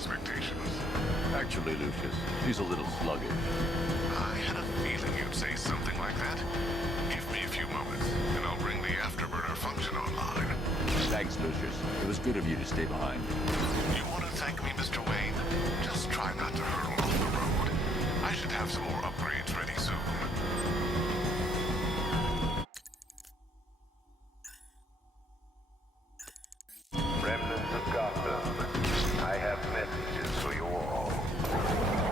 expectations. Actually, Lucius, she's a little sluggish. I had a feeling you'd say something like that. Give me a few moments, and I'll bring the afterburner function online. Thanks, Lucius. It was good of you to stay behind. You want to thank me, Mr. Wayne? Just try not to hurtle off the road. I should have some more upgrades ready soon. Remnants of Gotham, I have messages for you all.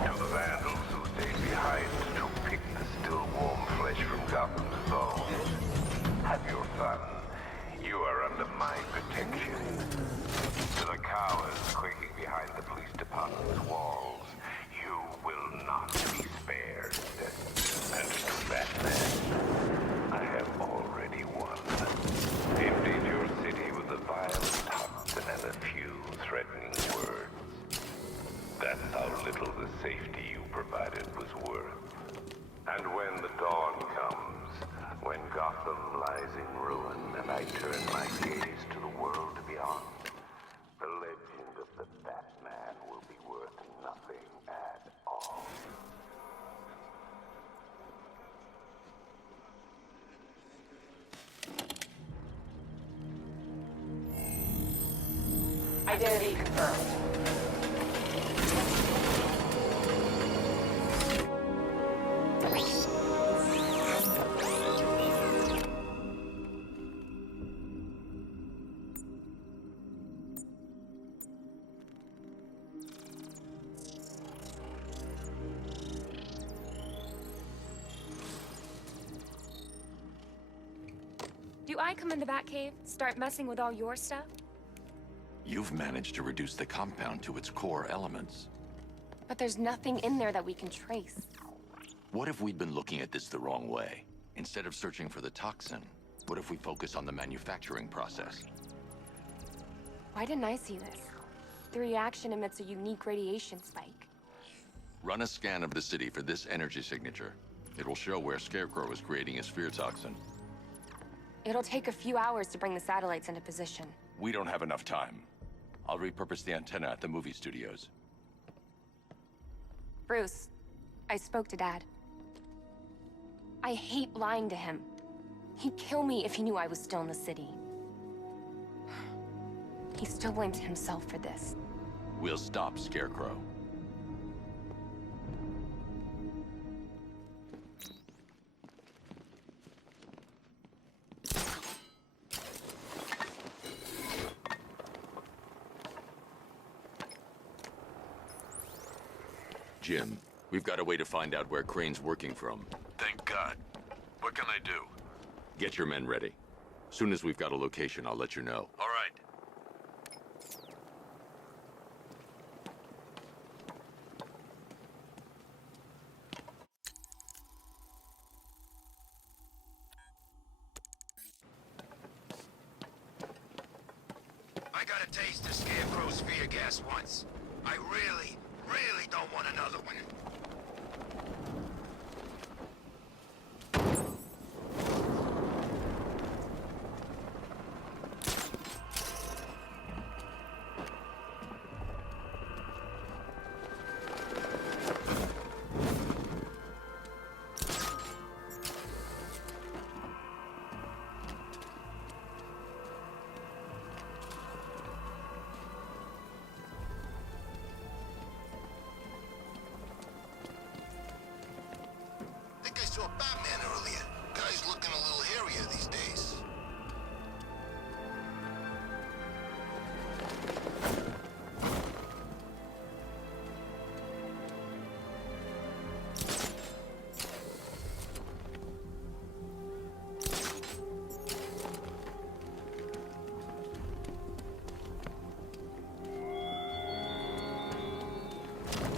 To the vandals who stayed behind to pick the still warm flesh from Gotham's bones. Have your fun. You are under my protection. To the cowards quaking behind the police department's walls, you will not be spared. And to Batman, I have already won. Emptied your city with a violent toxin and a few threatening words. That's how little the safety you provided was worth. And when the dawn comes, when Gotham lies in ruin and I turn my gaze to the world beyond, the legend of the Batman will be worth nothing at all. Identity confirmed. Do I come in the Batcave, start messing with all your stuff? You've managed to reduce the compound to its core elements. But there's nothing in there that we can trace. What if we'd been looking at this the wrong way? Instead of searching for the toxin, what if we focus on the manufacturing process? Why didn't I see this? The reaction emits a unique radiation spike. Run a scan of the city for this energy signature. It will show where Scarecrow is creating his fear toxin. It'll take a few hours to bring the satellites into position. We don't have enough time. I'll repurpose the antenna at the movie studios. Bruce, I spoke to Dad. I hate lying to him. He'd kill me if he knew I was still in the city. He still blames himself for this. We'll stop Scarecrow. Jim, we've got a way to find out where Crane's working from. Thank God. What can I do? Get your men ready. Soon as we've got a location, I'll let you know. All right. I got a taste of Scarecrow's fear gas once. I really don't want another one. I saw Batman earlier. Guy's looking a little hairier these days.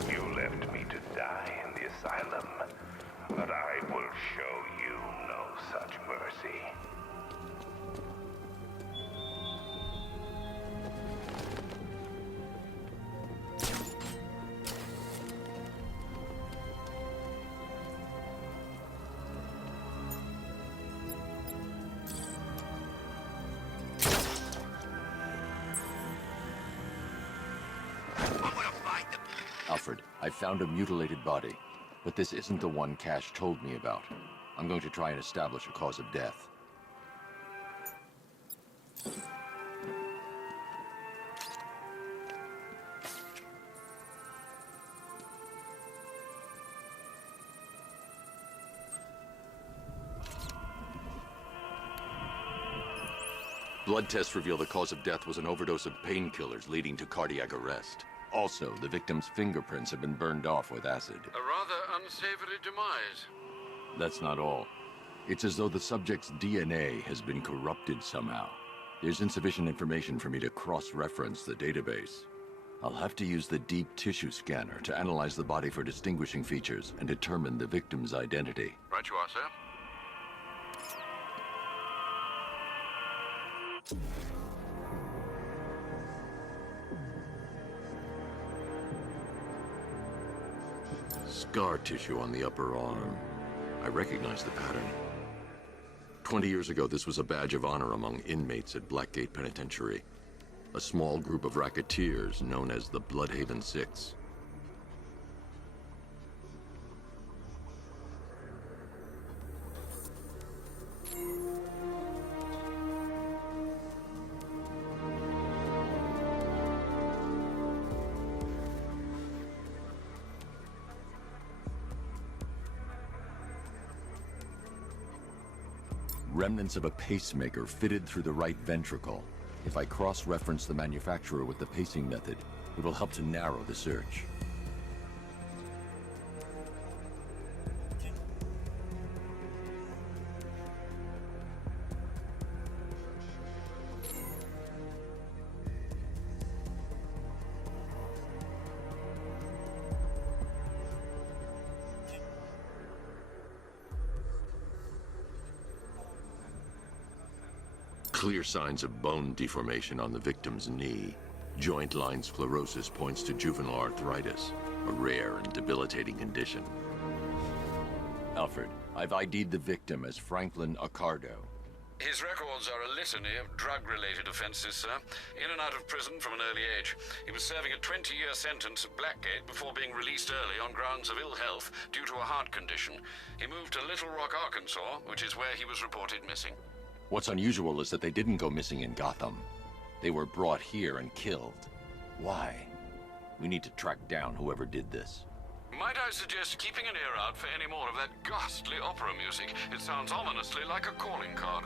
You left me to die in the asylum, but I will show you no such mercy. I'm gonna Alfred, I found a mutilated body, but this isn't the one Cash told me about. I'm going to try and establish a cause of death. Blood tests reveal the cause of death was an overdose of painkillers leading to cardiac arrest. Also, the victim's fingerprints have been burned off with acid. A rather unsavory demise. That's not all. It's as though the subject's DNA has been corrupted somehow. There's insufficient information for me to cross-reference the database. I'll have to use the deep tissue scanner to analyze the body for distinguishing features and determine the victim's identity. Right you are, sir. Scar tissue on the upper arm. I recognize the pattern. 20 years ago, this was a badge of honor among inmates at Blackgate Penitentiary. A small group of racketeers known as the Bloodhaven Six. Remnants of a pacemaker fitted through the right ventricle. If I cross-reference the manufacturer with the pacing method, it will help to narrow the search. Clear signs of bone deformation on the victim's knee. Joint line sclerosis points to juvenile arthritis, a rare and debilitating condition. Alfred, I've ID'd the victim as Franklin Accardo. His records are a litany of drug-related offenses, sir. In and out of prison from an early age. He was serving a 20-year sentence at Blackgate before being released early on grounds of ill health due to a heart condition. He moved to Little Rock, Arkansas, which is where he was reported missing. What's unusual is that they didn't go missing in Gotham. They were brought here and killed. Why? We need to track down whoever did this. Might I suggest keeping an ear out for any more of that ghastly opera music? It sounds ominously like a calling card.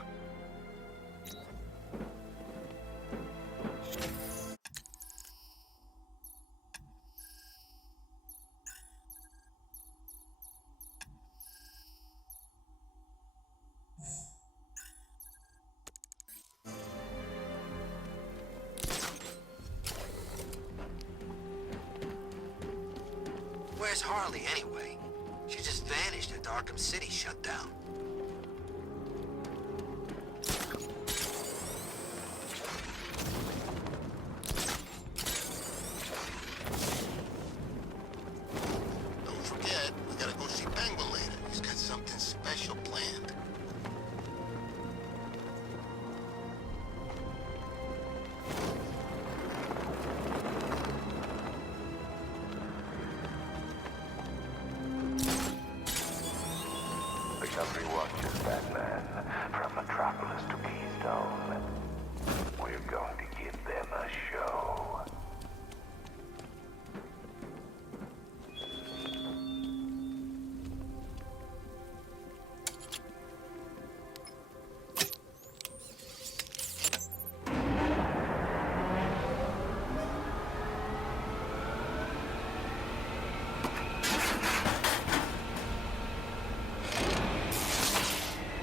Where's Harley, anyway? She just vanished after Arkham City shut down. Don't forget, we gotta go see Penguin later. He's got something special planned. The country watches, Batman. From Metropolis to Keystone. We're going to give them a show.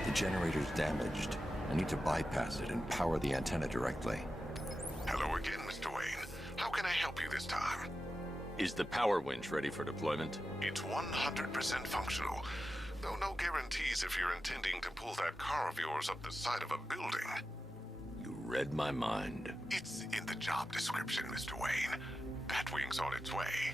The generator's damaged. I need to bypass it and power the antenna directly. Hello again, Mr. Wayne. How can I help you this time? Is the power winch ready for deployment? It's 100% functional, though no guarantees if you're intending to pull that car of yours up the side of a building. You read my mind. It's in the job description, Mr. Wayne. Batwing's on its way.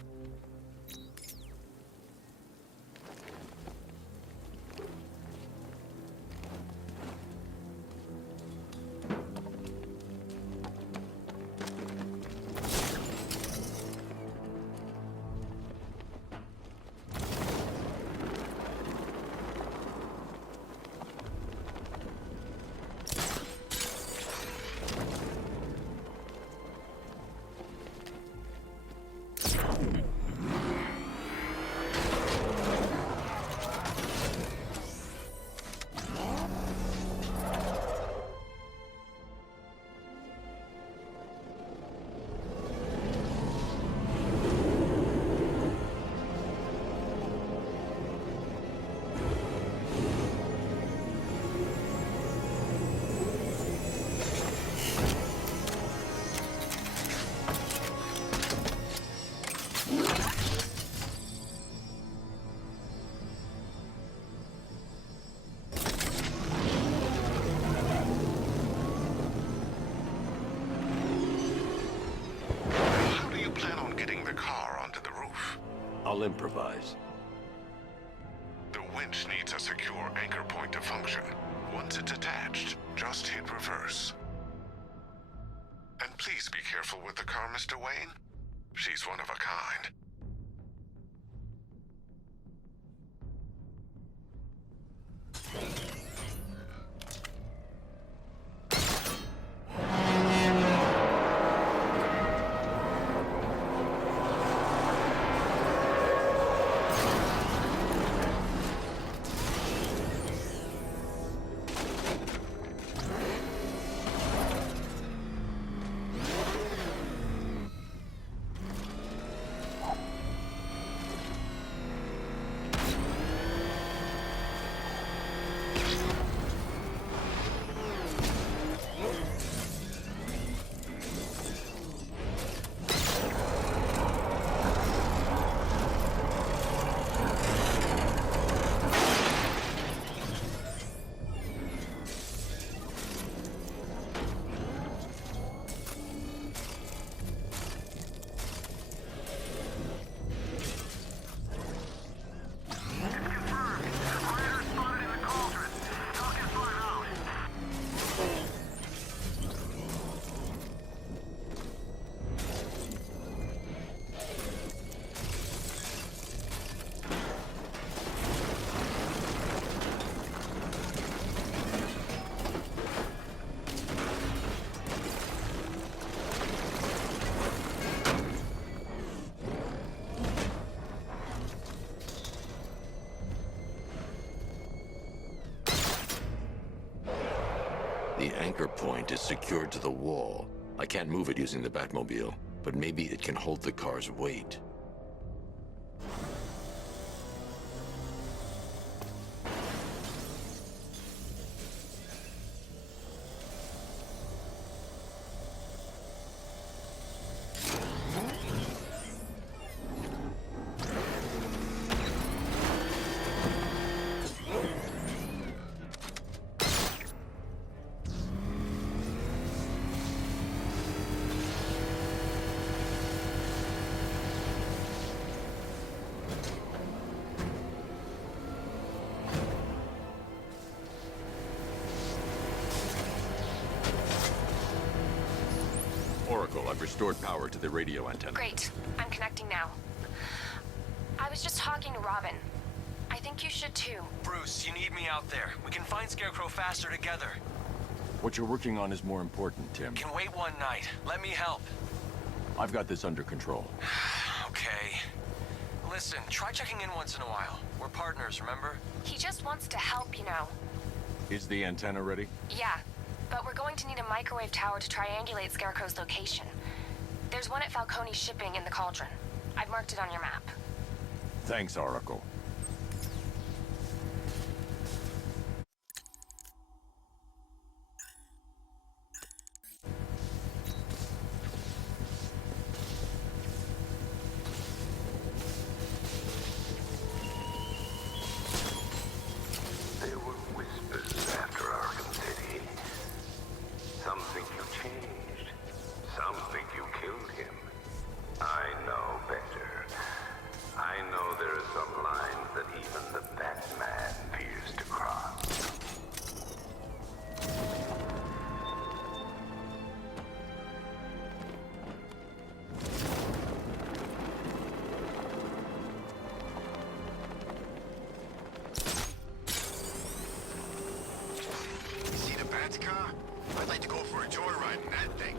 I'll improvise. The winch needs a secure anchor point to function. Once it's attached, just hit reverse. And please be careful with the car, Mr. Wayne. She's one of a kind. The anchor point is secured to the wall. I can't move it using the Batmobile, but maybe it can hold the car's weight. Oracle, I've restored power to the radio antenna. Great. I'm connecting now. I was just talking to Robin. I think you should too. Bruce, you need me out there. We can find Scarecrow faster together. What you're working on is more important, Tim. Can wait one night. Let me help. I've got this under control. Okay. Listen, try checking in once in a while. We're partners, remember? He just wants to help, you know. Is the antenna ready? Yeah, but we're going to need a microwave tower to triangulate Scarecrow's location. There's one at Falcone's shipping in the Cauldron. I've marked it on your map. Thanks, Oracle. There were whispers after Arkham City. Some think you changed. Some think you killed him. I know better. I know there are some lines that even the Batman fears to cross. See the Bat's car? I'd like to go for a joyride in that thing.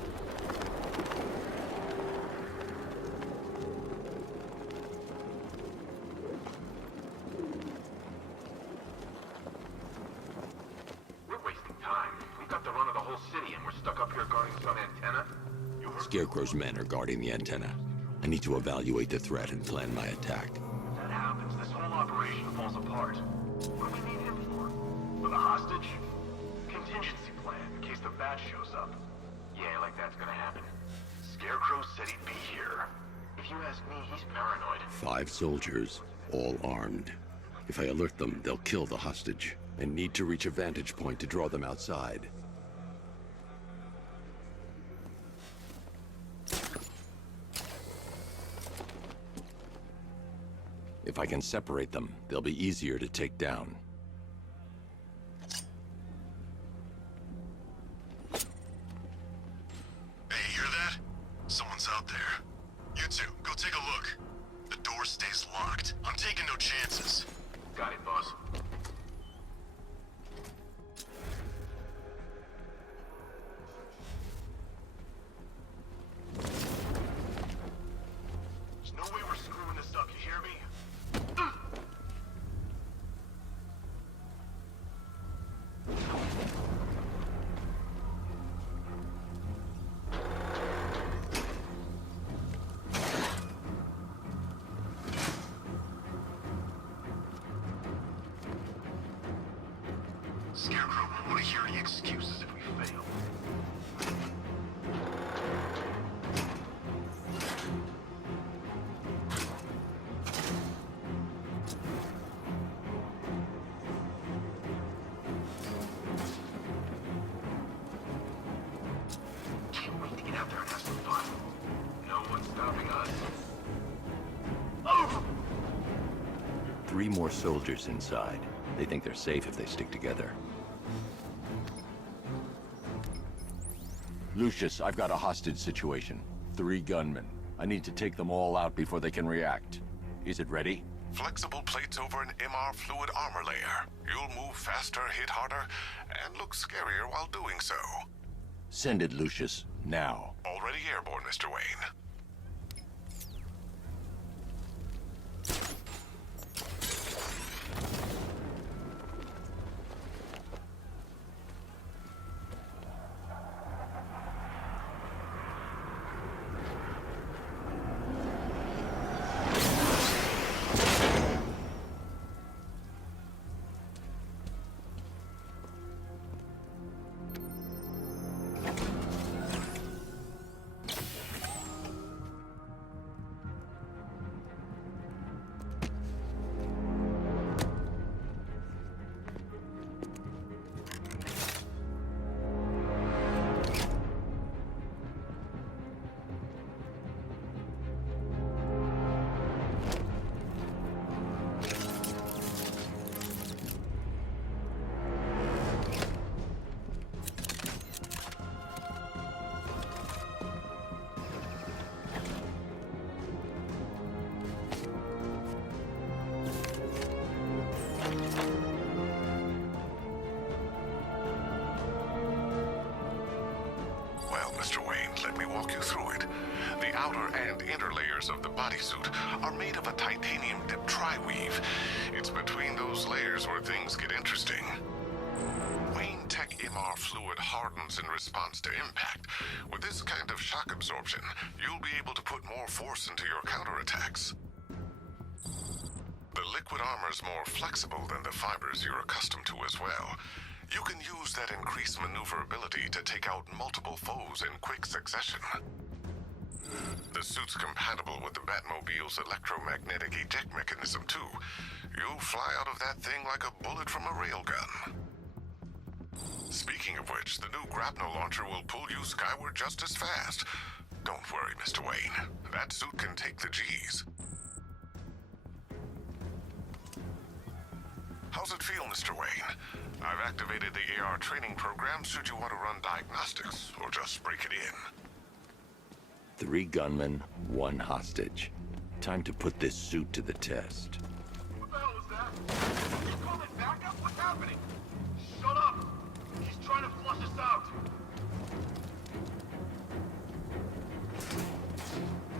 We're wasting time. We've got the run of the whole city, and we're stuck up here guarding some antenna. You heard? Scarecrow's men are guarding the antenna. I need to evaluate the threat and plan my attack. If that happens, this whole operation falls apart. What do we need him for? For the hostage? Contingency plan, in case the bat shows up. Yeah, like that's gonna happen. Scarecrow said he'd be here. If you ask me, he's paranoid. 5 soldiers, all armed. If I alert them, they'll kill the hostage. I need to reach a vantage point to draw them outside. If I can separate them, they'll be easier to take down. Hey, hear that? Someone's out there. You two, go take a look. The door stays locked. I'm taking no chances. Got it, boss. There's no way we're screwing this up, you hear me? Scarecrow won't want to hear any excuses if we fail. Can't wait to get out there and have some fun. No one's stopping us. Oh! 3 more soldiers inside. They think they're safe if they stick together. Lucius, I've got a hostage situation. 3 gunmen. I need to take them all out before they can react. Is it ready? Flexible plates over an MR fluid armor layer. You'll move faster, hit harder, and look scarier while doing so. Send it, Lucius. Now. Already airborne, Mr. Wayne. Well, Mr. Wayne, let me walk you through it. The outer and inner layers of the bodysuit are made of a titanium-dipped tri-weave. It's between those layers where things get interesting. Wayne Tech MR fluid hardens in response to impact. With this kind of shock absorption, you'll be able to put more force into your counterattacks. The liquid armor's more flexible than the fibers you're accustomed to as well. You can use that increased maneuverability to take out multiple foes in quick succession. The suit's compatible with the Batmobile's electromagnetic eject mechanism, too. You'll fly out of that thing like a bullet from a railgun. Speaking of which, the new grapnel launcher will pull you skyward just as fast. Don't worry, Mr. Wayne. That suit can take the G's. How's it feel, Mr. Wayne? I've activated the AR training program should you want to run diagnostics, or just break it in. 3 gunmen, 1 hostage. Time to put this suit to the test. What the hell was that? You called it backup? What's happening? Shut up! He's trying to flush us out!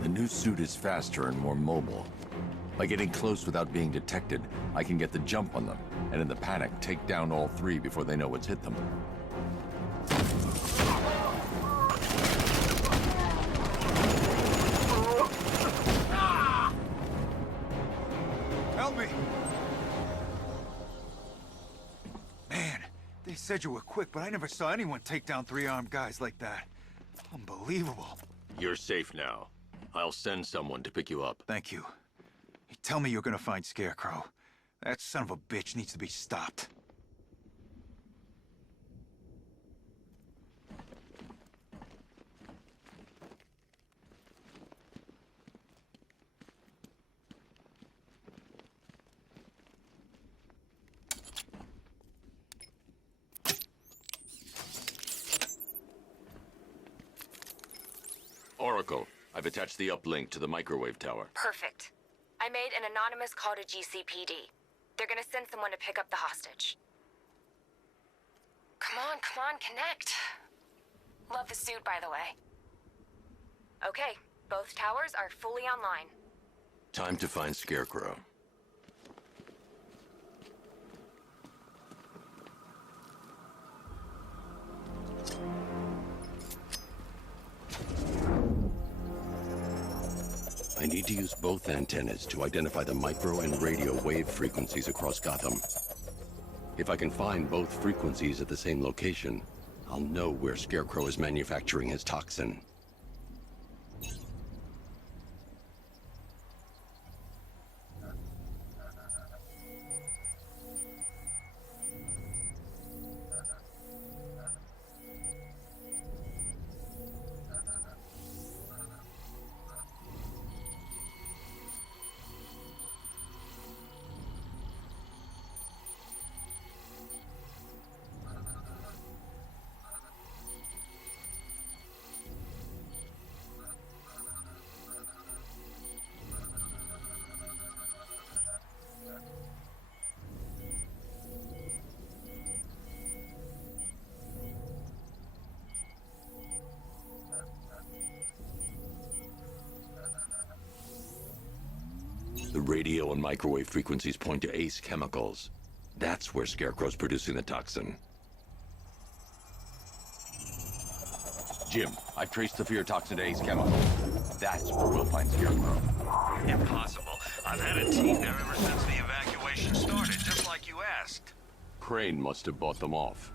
The new suit is faster and more mobile. By getting close without being detected, I can get the jump on them, and in the panic, take down all 3 before they know what's hit them. Help me! Man, they said you were quick, but I never saw anyone take down 3 armed guys like that. Unbelievable. You're safe now. I'll send someone to pick you up. Thank you. Hey, tell me you're gonna find Scarecrow. That son of a bitch needs to be stopped. Oracle, I've attached the uplink to the microwave tower. Perfect. I made an anonymous call to GCPD. They're gonna send someone to pick up the hostage. Come on, connect. Love the suit, by the way. Okay, both towers are fully online. Time to find Scarecrow. I need to use both antennas to identify the micro and radio wave frequencies across Gotham. If I can find both frequencies at the same location, I'll know where Scarecrow is manufacturing his toxin. The radio and microwave frequencies point to Ace Chemicals. That's where Scarecrow's producing the toxin. Jim, I've traced the fear toxin to Ace Chemicals. That's where we'll find Scarecrow. Impossible. I've had a team there ever since the evacuation started, just like you asked. Crane must have bought them off.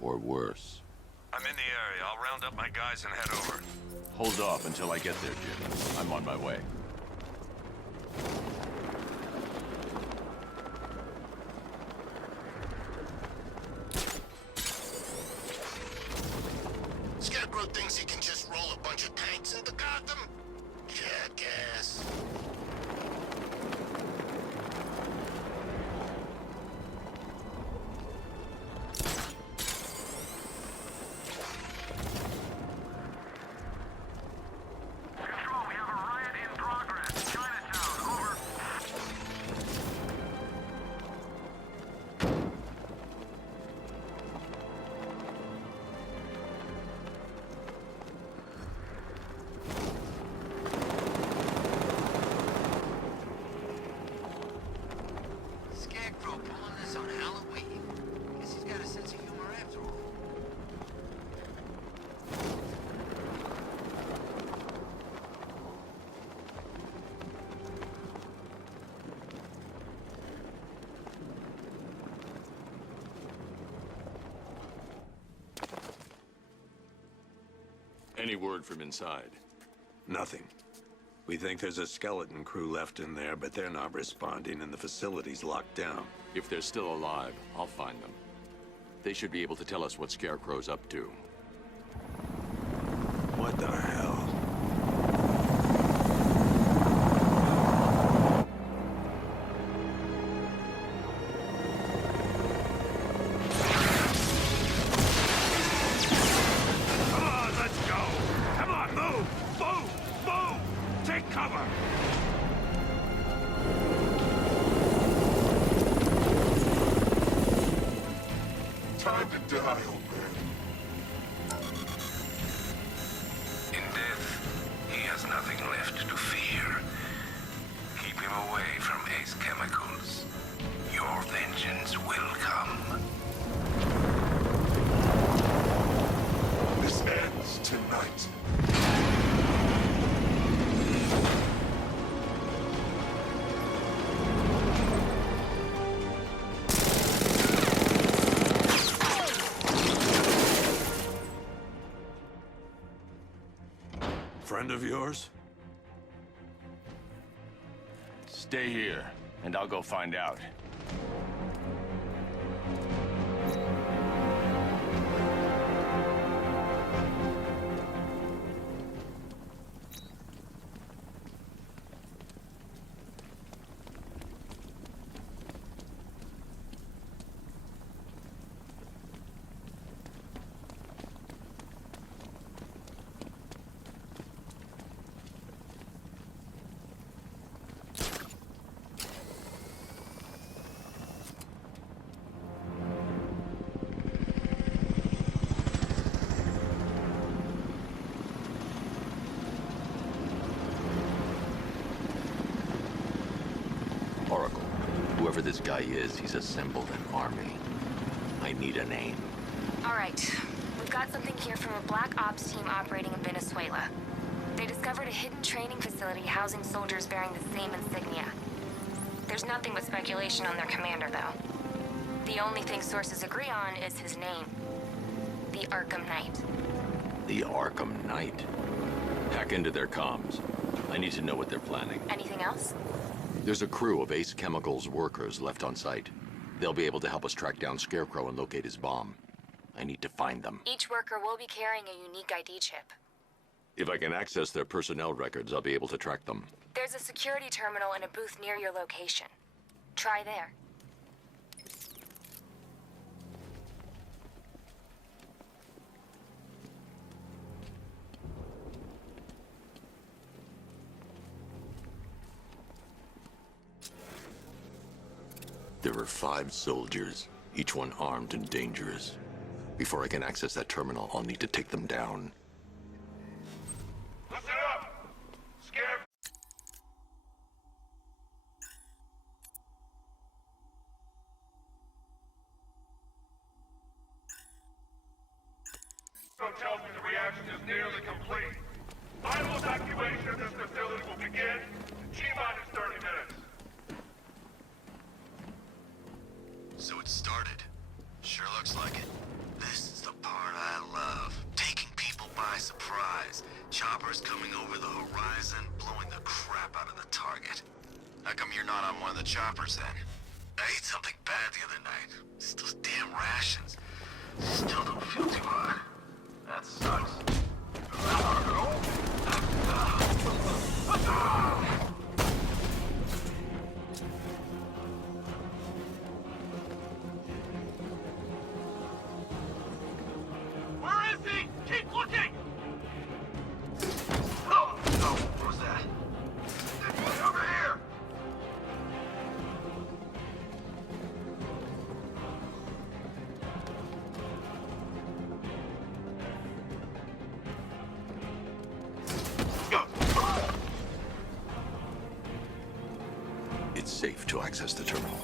Or worse. I'm in the area. I'll round up my guys and head over. Hold off until I get there, Jim. I'm on my way. Scarecrow thinks he can just roll a bunch of tanks into Gotham? Jackass. Control, we have a riot in progress. Chinatown, over. Scarecrow pulling this on Halloween? Guess he's got a sense of humor after all. Any word from inside? Nothing. We think there's a skeleton crew left in there, but they're not responding and the facility's locked down. If they're still alive, I'll find them. They should be able to tell us what Scarecrow's up to. What the hell? Come on, let's go! Come on, move! Move! Move! Take cover! Time to die, old man. In death, he has nothing left to fear. Keep him away from Ace Chemicals. Your vengeance will come. This ends tonight. Friend of yours? Stay here, and I'll go find out. whoever this guy is, he's assembled an army. I need a name. All right. We've got something here from a Black Ops team operating in Venezuela. They discovered a hidden training facility housing soldiers bearing the same insignia. There's nothing but speculation on their commander, though. The only thing sources agree on is his name. The Arkham Knight. The Arkham Knight? Hack into their comms. I need to know what they're planning. Anything else? There's a crew of Ace Chemicals workers left on site. They'll be able to help us track down Scarecrow and locate his bomb. I need to find them. Each worker will be carrying a unique ID chip. If I can access their personnel records, I'll be able to track them. There's a security terminal in a booth near your location. Try there. There were 5 soldiers, each one armed and dangerous. Before I can access that terminal, I'll need to take them down. Listen up! Scare... tells me the reaction is nearly complete. Final evacuation of this facility will begin in T-minus 30 minutes. So it started. Sure looks like it. This is the part I love. Taking people by surprise. Choppers coming over the horizon, blowing the crap out of the target. How come you're not on one of the choppers then? I ate something bad the other night. It's those damn rations. Still don't feel too hot. That sucks. Where is he? Keep looking! Oh, what was that? Over here! It's safe to access the terminal.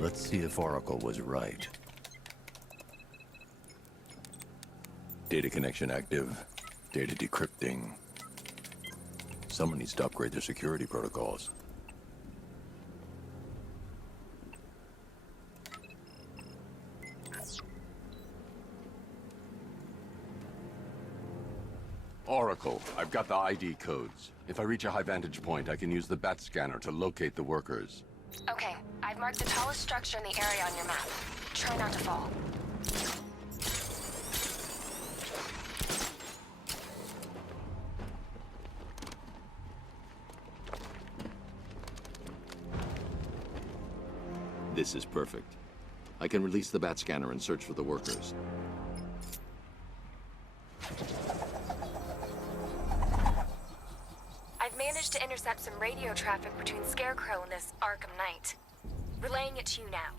Let's see if Oracle was right. Data connection active. Data decrypting. Someone needs to upgrade their security protocols. Oracle, I've got the ID codes. If I reach a high vantage point, I can use the bat scanner to locate the workers. Okay, I've marked the tallest structure in the area on your map. Try not to fall. This is perfect. I can release the bat scanner and search for the workers. I've managed to intercept some radio traffic between Scarecrow and this Arkham Knight. Relaying it to you now.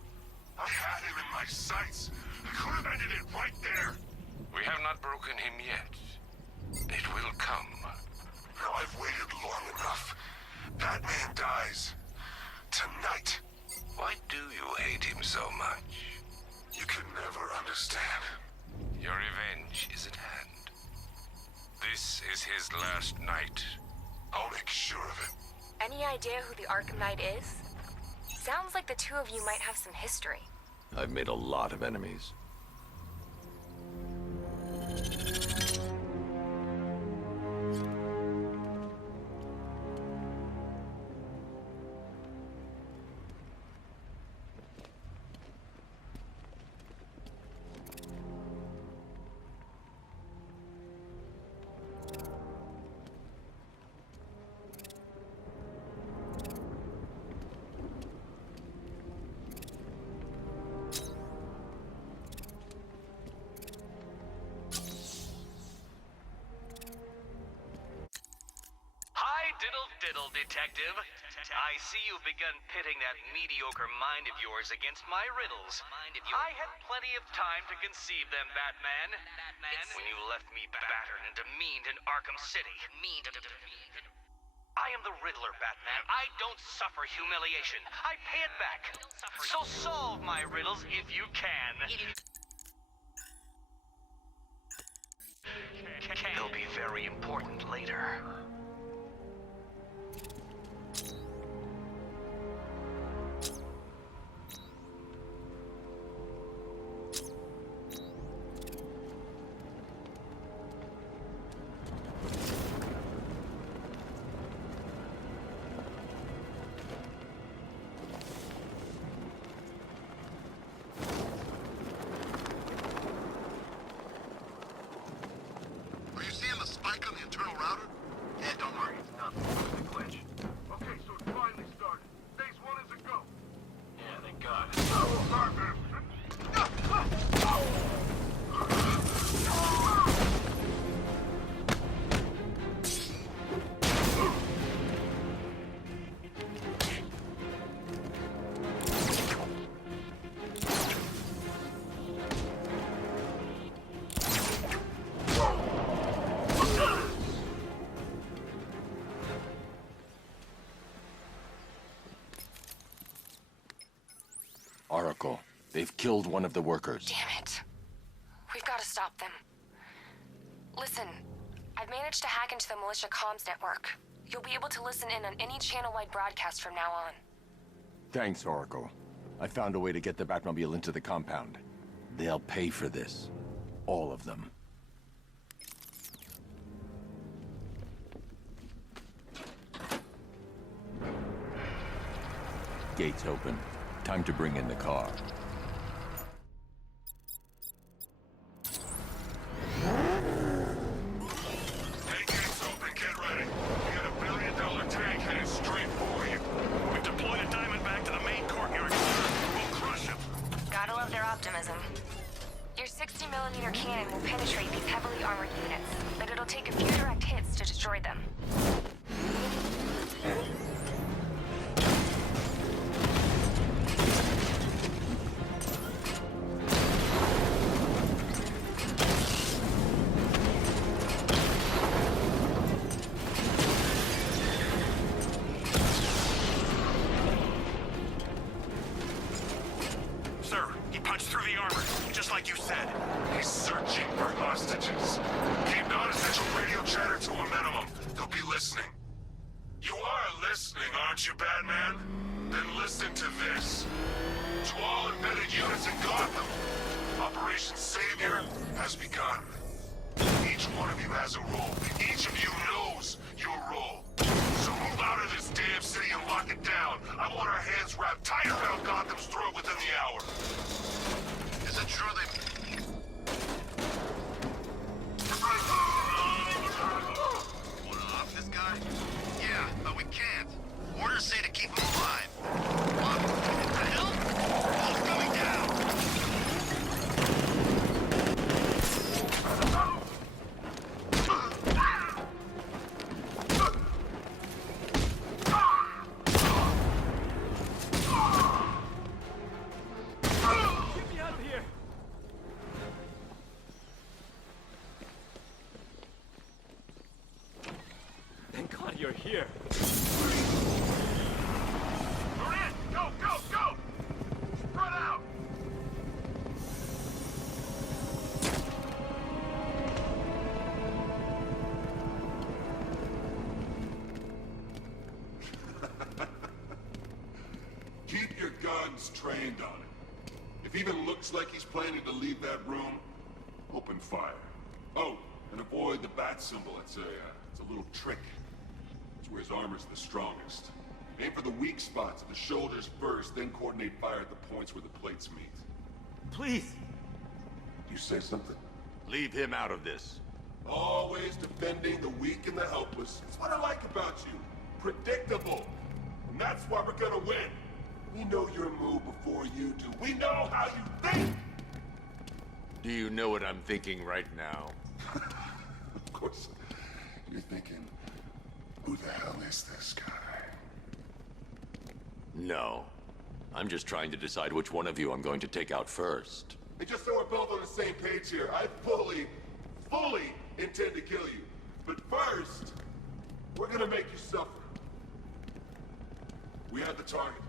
I had him in my sights. I could have ended it right there. We have not broken him yet. It will come. Now I've waited long enough. Batman dies. Tonight. Why do you hate him so much? You can never understand. Your revenge is at hand. This is his last night. I'll make sure of it. Any idea who the Arkham Knight is? Sounds like the two of you might have some history. I've made a lot of enemies. detective. I see you've begun pitting that mediocre mind of yours against my riddles. I had plenty of time to conceive them, Batman. When you left me battered and demeaned in Arkham City. I am the Riddler, Batman. I don't suffer humiliation. I pay it back. So solve my riddles if you can. They'll be very important later. Are you seeing the spike on the internal router? Yeah, don't worry, it's nothing. It's a glitch. Okay, so it finally started. Phase 1 is a go. Yeah, thank God. Oracle, they've killed one of the workers. Damn it. We've got to stop them. Listen, I've managed to hack into the militia comms network. You'll be able to listen in on any channel-wide broadcast from now on. Thanks, Oracle. I found a way to get the Batmobile into the compound. They'll pay for this. All of them. Gates open. Time to bring in the car. Hey, gates open, get ready. We got $1 billion tank headed straight for you. We deployed a Diamondback to the main courtyard. We'll crush him. Gotta love their optimism. Your 60mm cannon will penetrate these heavily armored units, but it'll take a few direct hits to destroy them. Sir, he punched through the armor, just like you said. He's searching for hostages. Keep non-essential radio chatter to a minimum. They'll be listening. You are listening, aren't you, Batman? Then listen to this. To all embedded units in Gotham, Operation Savior has begun. Each one of you has a role. Each of you knows your role. So move out of this damn city and lock it down. I want our hands wrapped tight around Gotham's throat within the hour. Is it true they... Want to off this guy? Yeah, but we can't. Orders say to keep him alive. What? The hell? Wall's coming down. Get me out of here! Thank God you're here. We're in! Go, go, go! Spread out! Keep your guns trained on him. If he even looks like he's planning to leave that room, open fire. Oh, and avoid the bat symbol. It's a little trick. It's where his armor's the strongest. Aim for the weak spots at the shoulders first, then coordinate fire at the points where the plates meet. Please! You say something? Leave him out of this. Always defending the weak and the helpless. That's what I like about you. Predictable. And that's why we're gonna win. We know your move before you do. We know how you think! Do you know what I'm thinking right now? Of course. You're thinking, who the hell is this guy? No. I'm just trying to decide which one of you I'm going to take out first. And just so we're both on the same page here, I fully intend to kill you. But first, we're gonna make you suffer. We have the target.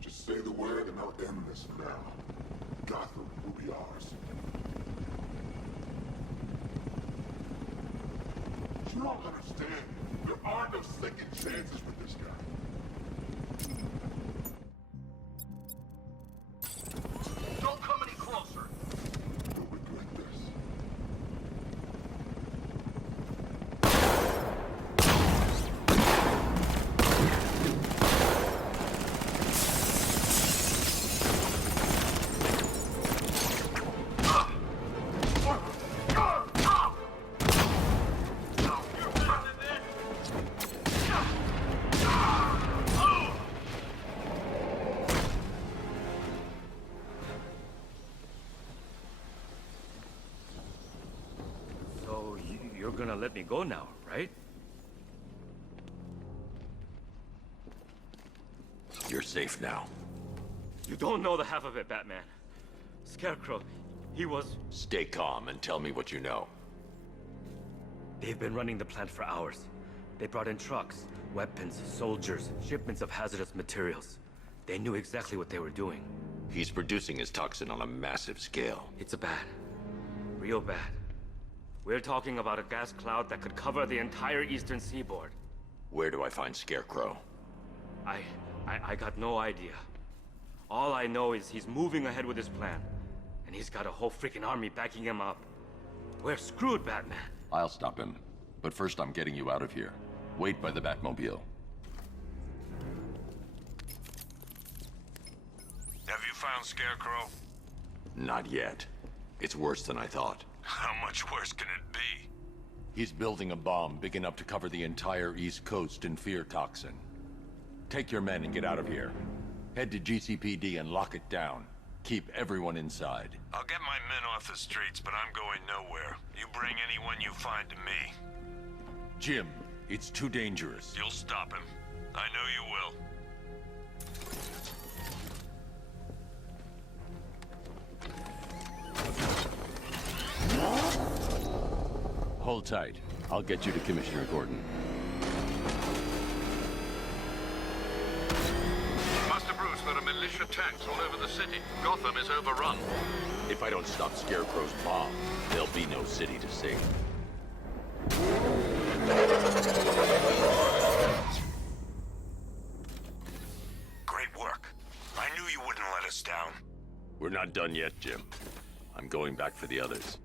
Just say the word and I'll end this now. Gotham will be ours. You don't understand. There are no second chances with this guy. Don't come any closer. You'll regret this. You're gonna let me go now, right? You're safe now. You don't know the half of it, Batman. Scarecrow, he was... Stay calm and tell me what you know. They've been running the plant for hours. They brought in trucks, weapons, soldiers, shipments of hazardous materials. They knew exactly what they were doing. He's producing his toxin on a massive scale. It's bad. Real bad. We're talking about a gas cloud that could cover the entire eastern seaboard. Where do I find Scarecrow? I got no idea. All I know is he's moving ahead with his plan. And he's got a whole freaking army backing him up. We're screwed, Batman. I'll stop him. But first I'm getting you out of here. Wait by the Batmobile. Have you found Scarecrow? Not yet. It's worse than I thought. How much worse can it be? He's building a bomb big enough to cover the entire East Coast in fear toxin. Take your men and get out of here. Head to GCPD and lock it down. Keep everyone inside. I'll get my men off the streets, but I'm going nowhere. You bring anyone you find to me. Jim, it's too dangerous. You'll stop him. I know you will. Hold tight. I'll get you to Commissioner Gordon. Master Bruce, there are militia tanks all over the city. Gotham is overrun. If I don't stop Scarecrow's bomb, there'll be no city to save. Great work. I knew you wouldn't let us down. We're not done yet, Jim. I'm going back for the others.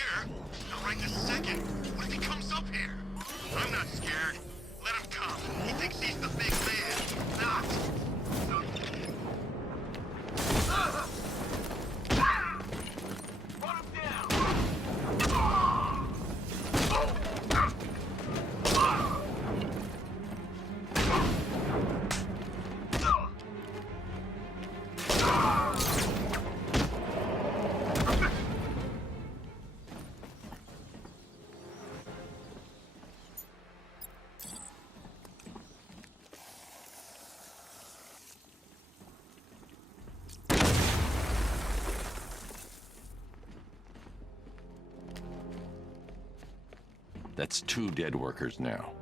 here. Not right this second. What if he comes up here? I'm not scared. Let him come. He thinks he's the big man. Not. So... Run him down! That's 2 dead workers now.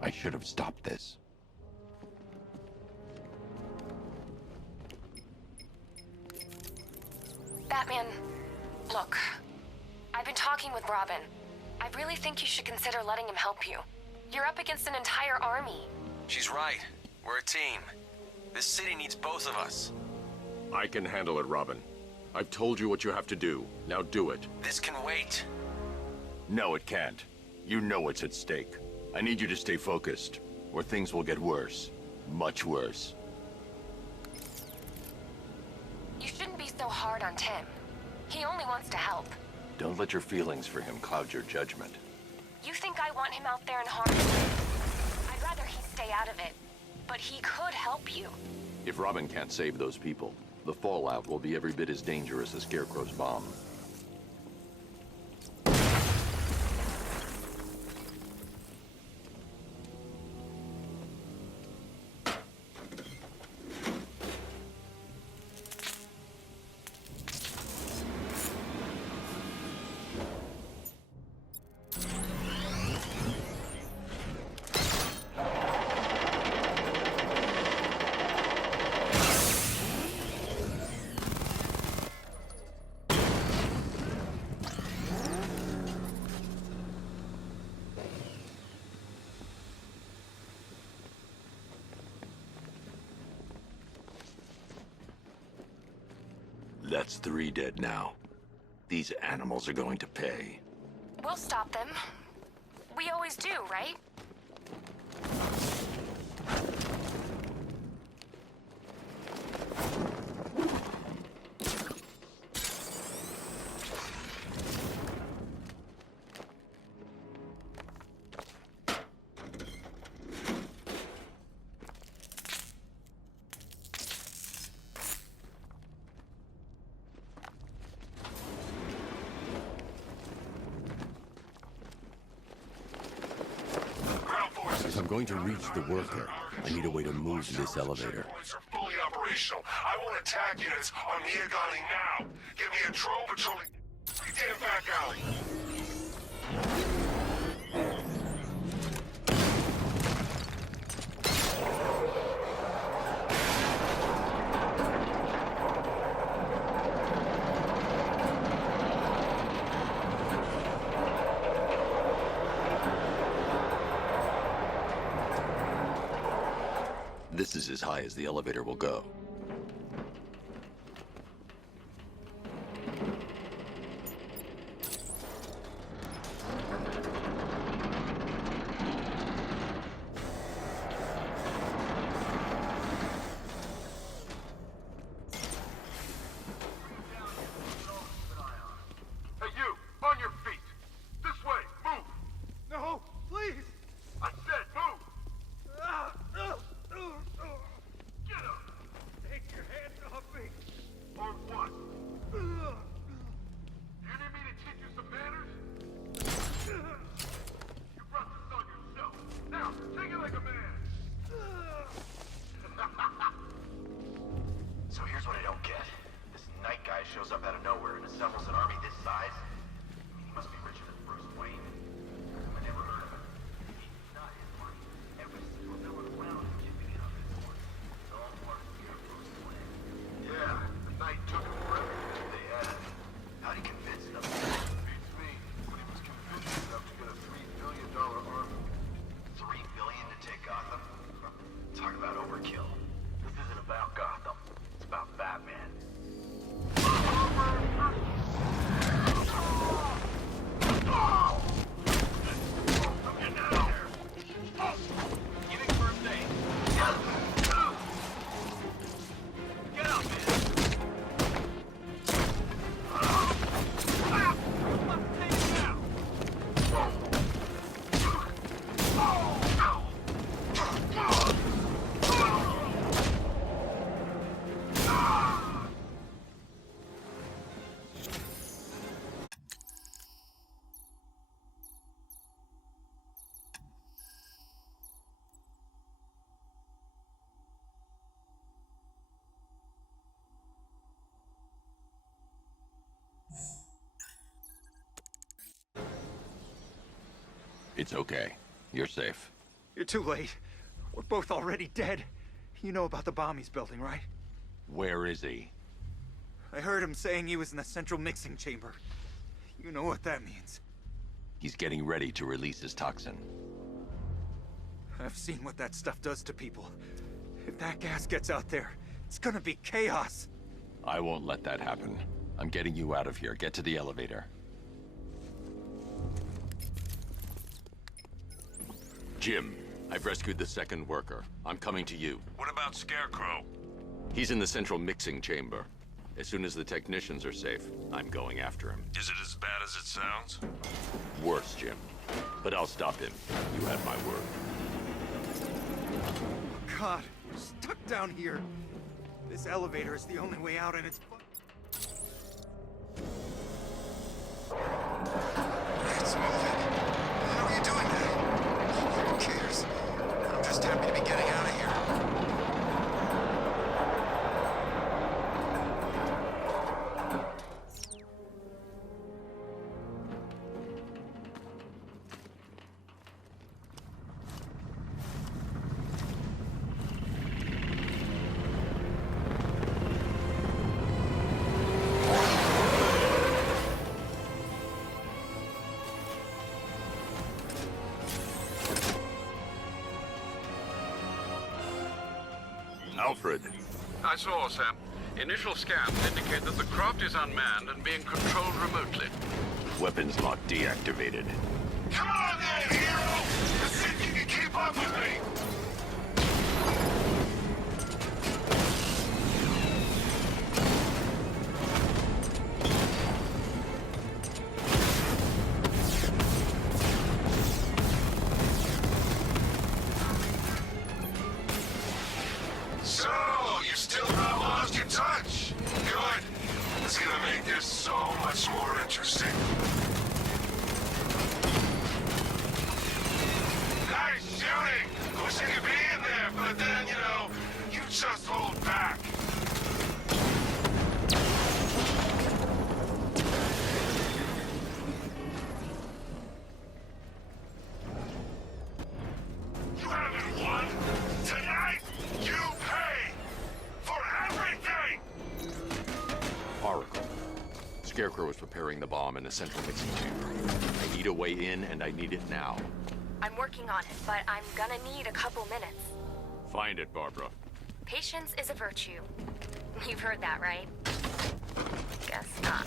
I should have stopped this. Batman, look. I've been talking with Robin. I really think you should consider letting him help you. You're up against an entire army. She's right. We're a team. This city needs both of us. I can handle it, Robin. I've told you what you have to do. Now do it. This can wait. No, it can't. You know what's at stake. I need you to stay focused, or things will get worse. Much worse. You shouldn't be so hard on Tim. He only wants to help. Don't let your feelings for him cloud your judgment. You think I want him out there in harm's way? I'd rather he stay out of it. But he could help you. If Robin can't save those people, the fallout will be every bit as dangerous as Scarecrow's bomb. That's 3 dead now. These animals are going to pay. We'll stop them. We always do, right? If I'm going to reach the worker, I need a way to move this elevator. Points are fully operational. I want attack units on Miagani now. Get me a drone patrolling every damn back alley. This is as high as the elevator will go. Hey, you! On your feet! This way! Move! No! Please! I said move! Get up! Take your hands off me! Or what? You need me to teach you some manners? You brought this on yourself. Now, take it like a man! So here's what I don't get. This night guy shows up out of nowhere and assembles an army this size. I mean, he must be richer than Bruce Wayne. I never heard of him. He's not his money. Every single villain around is chipping in on this one. It's all part of Scarecrow's plan. Yeah, the night took him forever. They had. How'd he convince them? Beats me when he was convinced enough to get a $3 billion army. $3 billion to take Gotham? Talk about overkill. This isn't about Gotham. It's about Batman. It's okay. You're safe. You're too late. We're both already dead. You know about the bomb he's building, right? Where is he? I heard him saying he was in the central mixing chamber. You know what that means. He's getting ready to release his toxin. I've seen what that stuff does to people. If that gas gets out there, it's gonna be chaos. I won't let that happen. I'm getting you out of here. Get to the elevator. Jim, I've rescued the second worker. I'm coming to you. What about Scarecrow? He's in the central mixing chamber. As soon as the technicians are safe, I'm going after him. Is it as bad as it sounds? Worse, Jim. But I'll stop him. You have my word. God, we're stuck down here. This elevator is the only way out, and it's... It's moving. How are you doing that? Who cares? I'm just happy to be getting out of here. Alfred. I saw, Sam. Initial scans indicate that the craft is unmanned and being controlled remotely. Weapons lock deactivated. Come on then, hero! Let's see if you can keep up with me! So, you still not lost your touch? Good. It's gonna make this so much more interesting. Nice shooting! Wish I could be in there, but then, you know, you just hold back. You haven't won. Tonight, you pay for everything! Oracle. Scarecrow is preparing the bomb in the central mixing chamber. I need a way in, and I need it now. I'm working on it, but I'm gonna need a couple minutes. Find it, Barbara. Patience is a virtue. You've heard that, right? Guess not.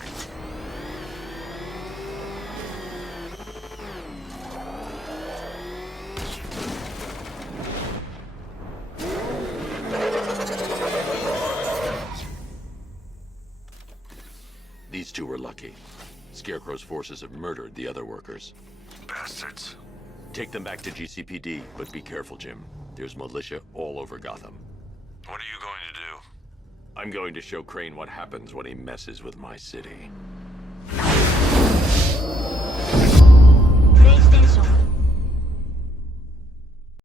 These two were lucky. Scarecrow's forces have murdered the other workers. Bastards. Take them back to GCPD, but be careful, Jim. There's militia all over Gotham. What are you going to do? I'm going to show Crane what happens when he messes with my city.